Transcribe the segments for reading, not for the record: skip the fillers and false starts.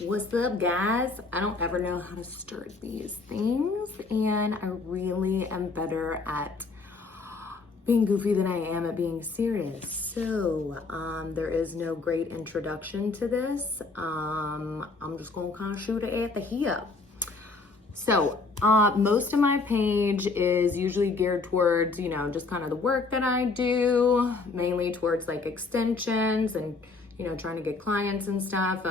What's up, guys? I don't ever know how to start these things, and I really am better at being goofy than I am at being serious. So there is no great introduction to this. I'm just gonna kind of shoot it at the hip. So most of my page is usually geared towards, just kind of the work that I do, mainly towards like extensions and, trying to get clients and stuff.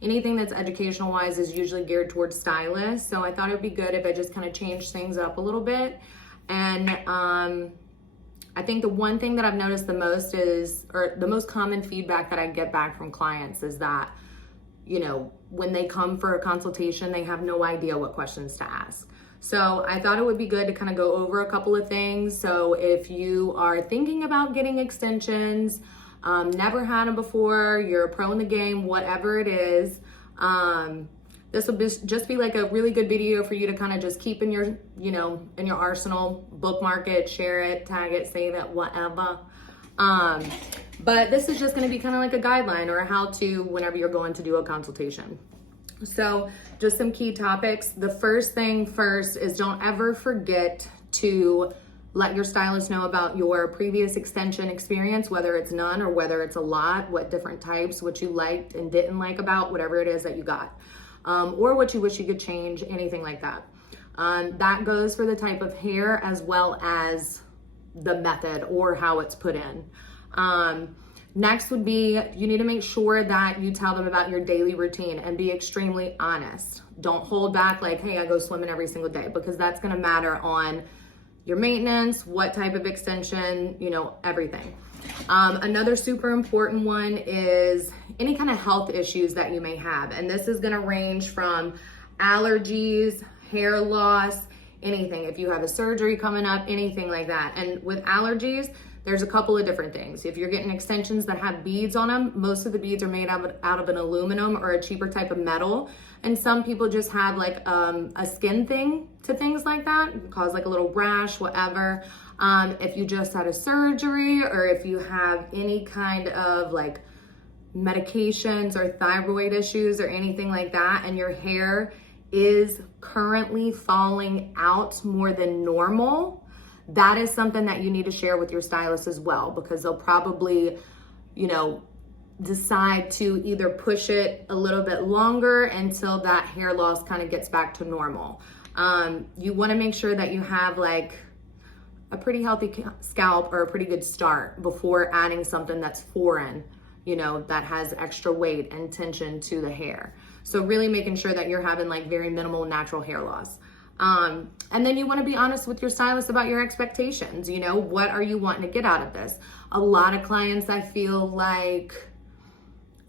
Anything that's educational wise is usually geared towards stylists. So I thought it'd be good if I just kind of changed things up a little bit. And I think the one thing that I've noticed the most is, or the most common feedback that I get back from clients is that, when they come for a consultation, they have no idea what questions to ask. So I thought it would be good to kind of go over a couple of things. So if you are thinking about getting extensions, never had them before, you're a pro in the game, whatever it is, this will just be like a really good video for you to kind of just keep in your, in your arsenal, bookmark it, share it, tag it, save it, whatever. But this is just going to be kind of like a guideline or a how-to whenever you're going to do a consultation. So just some key topics. The first thing first is don't ever forget to let your stylist know about your previous extension experience, whether it's none or whether it's a lot, what different types, what you liked and didn't like about whatever it is that you got, or what you wish you could change, anything like that. That goes for the type of hair as well as the method or how it's put in. Next would be, you need to make sure that you tell them about your daily routine and be extremely honest. Don't hold back like, hey, I go swimming every single day, because that's going to matter on your maintenance, what type of extension, everything. Another super important one is any kind of health issues that you may have. And this is going to range from allergies, hair loss, anything. If you have a surgery coming up, anything like that. And with allergies, there's a couple of different things. If you're getting extensions that have beads on them, most of the beads are made out of an aluminum or a cheaper type of metal. And some people just have like a skin thing to things like that, cause like a little rash, whatever. If you just had a surgery or if you have any kind of like medications or thyroid issues or anything like that, and your hair is currently falling out more than normal, that is something that you need to share with your stylist as well, because they'll probably, decide to either push it a little bit longer until that hair loss kind of gets back to normal. You want to make sure that you have like a pretty healthy scalp or a pretty good start before adding something that's foreign, that has extra weight and tension to the hair. So really making sure that you're having like very minimal natural hair loss. And then you want to be honest with your stylist about your expectations. What are you wanting to get out of this? A lot of clients, I feel like,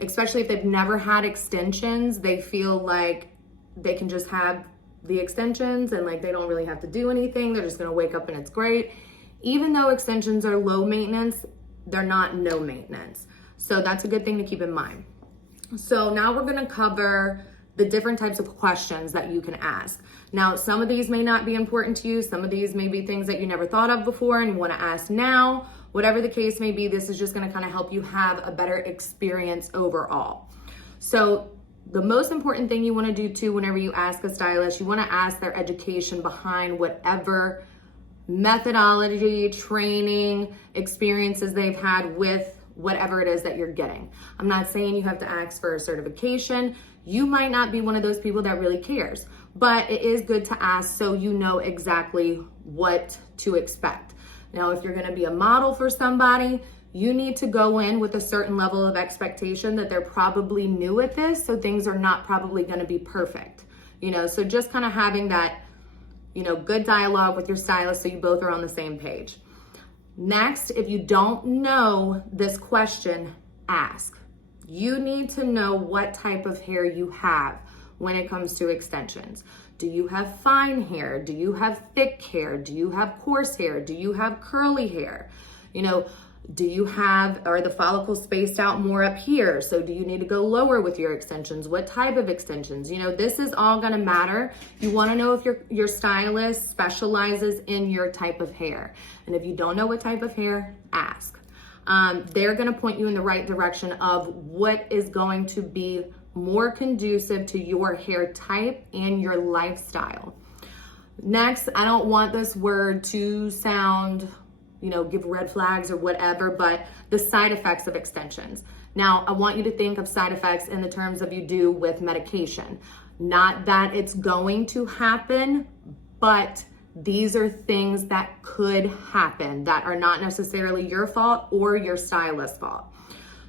especially if they've never had extensions, they feel like they can just have the extensions and like they don't really have to do anything. They're just going to wake up and it's great. Even though extensions are low maintenance, they're not no maintenance. So that's a good thing to keep in mind. So now we're going to cover the different types of questions that you can ask. Now, some of these may not be important to you. Some of these may be things that you never thought of before and you want to ask now. Whatever the case may be, this is just going to kind of help you have a better experience overall. So the most important thing you want to do too, whenever you ask a stylist, you want to ask their education behind whatever methodology, training, experiences they've had with whatever it is that you're getting. I'm not saying you have to ask for a certification. You might not be one of those people that really cares, but it is good to ask so you know exactly what to expect. Now, if you're going to be a model for somebody, you need to go in with a certain level of expectation that they're probably new at this, so things are not probably going to be perfect. So just kind of having that, good dialogue with your stylist so you both are on the same page. Next, if you don't know this question, ask. You need to know what type of hair you have when it comes to extensions. Do you have fine hair? Do you have thick hair? Do you have coarse hair? Do you have curly hair? Do you have, are the follicles spaced out more up here? So do you need to go lower with your extensions? What type of extensions? This is all gonna matter. You wanna know if your stylist specializes in your type of hair. And if you don't know what type of hair, ask. They're gonna point you in the right direction of what is going to be more conducive to your hair type and your lifestyle. Next, I don't want this word to sound, give red flags or whatever, but the side effects of extensions. Now, I want you to think of side effects in the terms of you do with medication. Not that it's going to happen, but these are things that could happen that are not necessarily your fault or your stylist's fault.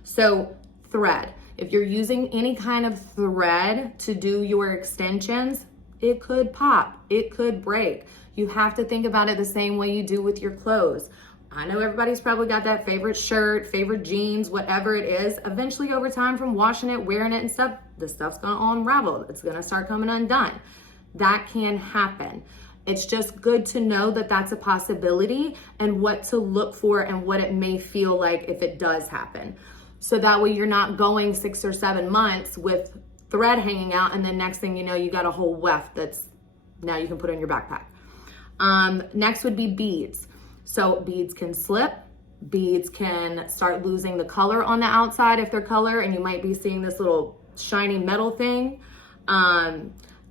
So, thread. If you're using any kind of thread to do your extensions, it could pop, it could break. You have to think about it the same way you do with your clothes. I know everybody's probably got that favorite shirt, favorite jeans, whatever it is. Eventually over time from washing it, wearing it and stuff, the stuff's gonna unravel. It's gonna start coming undone. That can happen. It's just good to know that that's a possibility and what to look for and what it may feel like if it does happen. So that way you're not going 6 or 7 months with thread hanging out and then next thing you know, you got a whole weft that's now you can put in your backpack. Next would be beads. So beads can slip, beads can start losing the color on the outside if they're color, and you might be seeing this little shiny metal thing.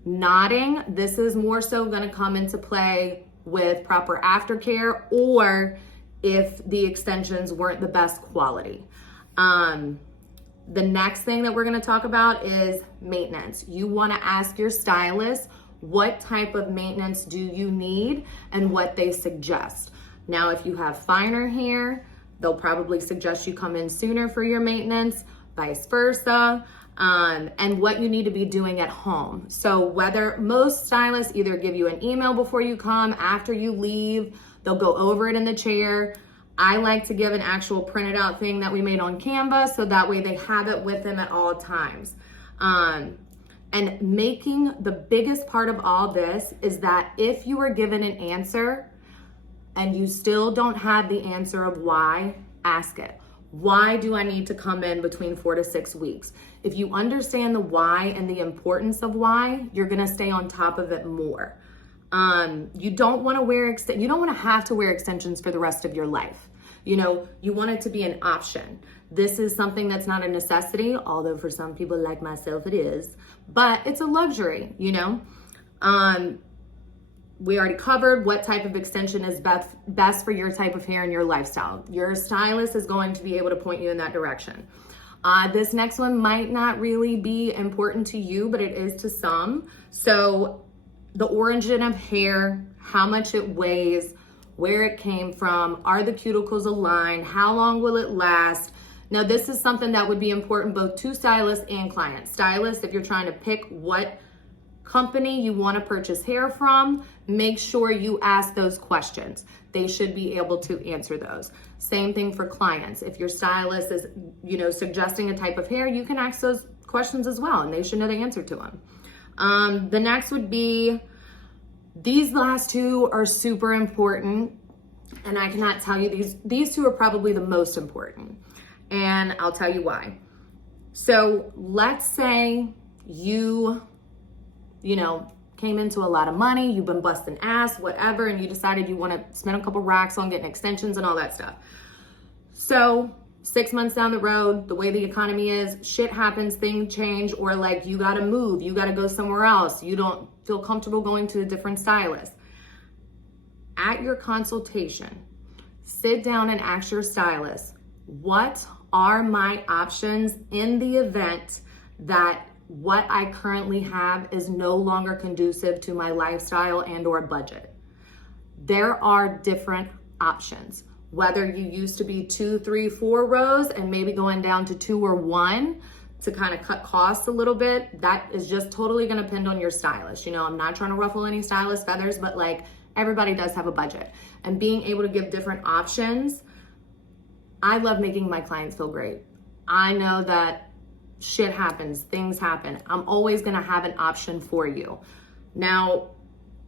Knotting, this is more so gonna come into play with proper aftercare or if the extensions weren't the best quality. The next thing that we're gonna talk about is maintenance. You wanna ask your stylist what type of maintenance do you need and what they suggest. Now, if you have finer hair, they'll probably suggest you come in sooner for your maintenance, vice versa, and what you need to be doing at home. So whether most stylists either give you an email before you come, after you leave, they'll go over it in the chair. I like to give an actual printed out thing that we made on Canva so that way they have it with them at all times. And making the biggest part of all this is that if you are given an answer and you still don't have the answer of why, ask it. Why do I need to come in between 4 to 6 weeks? If you understand the why and the importance of why, you're gonna stay on top of it more. You don't wanna you don't wanna have to wear extensions for the rest of your life. You want it to be an option. This is something that's not a necessity, although for some people like myself it is, but it's a luxury, We already covered what type of extension is best for your type of hair and your lifestyle. Your stylist is going to be able to point you in that direction. This next one might not really be important to you, but it is to some. So the origin of hair, how much it weighs, where it came from, are the cuticles aligned, how long will it last? Now this is something that would be important both to stylists and clients. Stylists, if you're trying to pick what company you want to purchase hair from, make sure you ask those questions. They should be able to answer those. Same thing for clients. If your stylist is, suggesting a type of hair, you can ask those questions as well, and they should know the answer to them. The next would be, these last two are super important, and I cannot tell you, these two are probably the most important, and I'll tell you why. So let's say you came into a lot of money, you've been busting ass, whatever, and you decided you want to spend a couple racks on getting extensions and all that stuff. So 6 months down the road, the way the economy is, shit happens, things change, or like you gotta move, you gotta go somewhere else, you don't feel comfortable going to a different stylist. At your consultation, sit down and ask your stylist, what are my options in the event that what I currently have is no longer conducive to my lifestyle and or budget? There are different options. Whether you used to be 2, 3, 4 rows and maybe going down to 2 or 1 to kind of cut costs a little bit, that is just totally gonna depend on your stylist. I'm not trying to ruffle any stylist feathers, but like everybody does have a budget. And being able to give different options, I love making my clients feel great. I know that shit happens, things happen. I'm always gonna have an option for you. Now,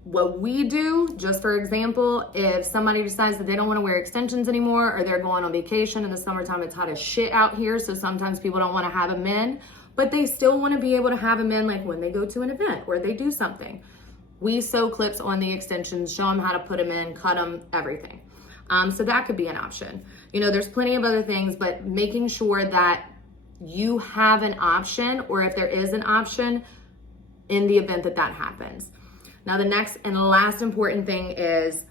what we do, just for example, if somebody decides that they don't wanna wear extensions anymore or they're going on vacation in the summertime, it's hot as shit out here, so sometimes people don't wanna have them in, but they still wanna be able to have them in like when they go to an event or they do something. We sew clips on the extensions, show them how to put them in, cut them, everything. So that could be an option. There's plenty of other things, but making sure that you have an option, or if there is an option in the event that that happens. Now, the next and last important thing is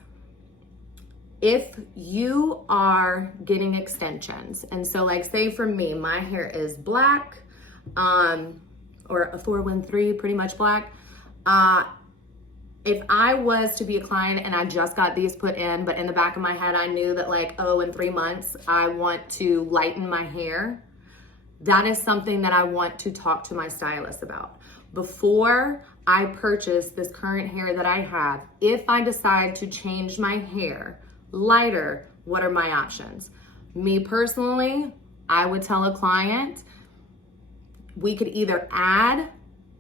if you are getting extensions, and so like say for me, my hair is black, or a 413, pretty much black. If I was to be a client and I just got these put in, but in the back of my head, I knew that like, oh, in 3 months, I want to lighten my hair, that is something that I want to talk to my stylist about. Before I purchase this current hair that I have, if I decide to change my hair lighter, what are my options? Me personally, I would tell a client, we could either add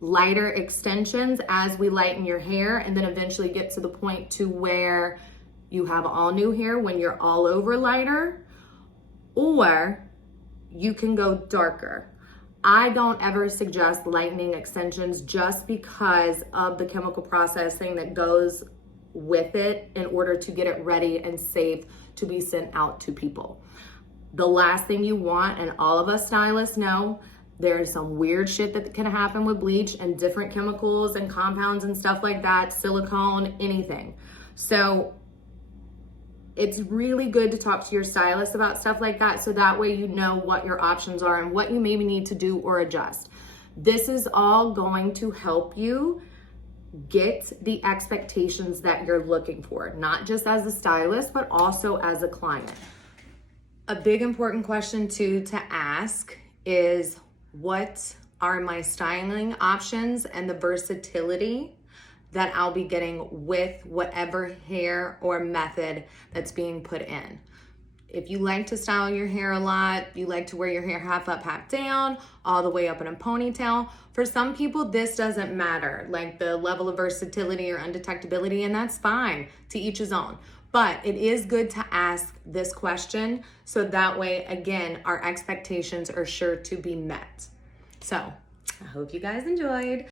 lighter extensions as we lighten your hair and then eventually get to the point to where you have all new hair when you're all over lighter, or you can go darker. I don't ever suggest lightening extensions just because of the chemical processing that goes with it in order to get it ready and safe to be sent out to people. The last thing you want, and all of us stylists know, there's some weird shit that can happen with bleach and different chemicals and compounds and stuff like that, silicone, anything. So it's really good to talk to your stylist about stuff like that, so that way you know what your options are and what you maybe need to do or adjust. This is all going to help you get the expectations that you're looking for, not just as a stylist, but also as a client. A big important question too to ask is, what are my styling options and the versatility that I'll be getting with whatever hair or method that's being put in? If you like to style your hair a lot, you like to wear your hair half up, half down, all the way up in a ponytail. For some people, this doesn't matter, like the level of versatility or undetectability, and that's fine, to each his own. But it is good to ask this question, so that way, again, our expectations are sure to be met. So I hope you guys enjoyed.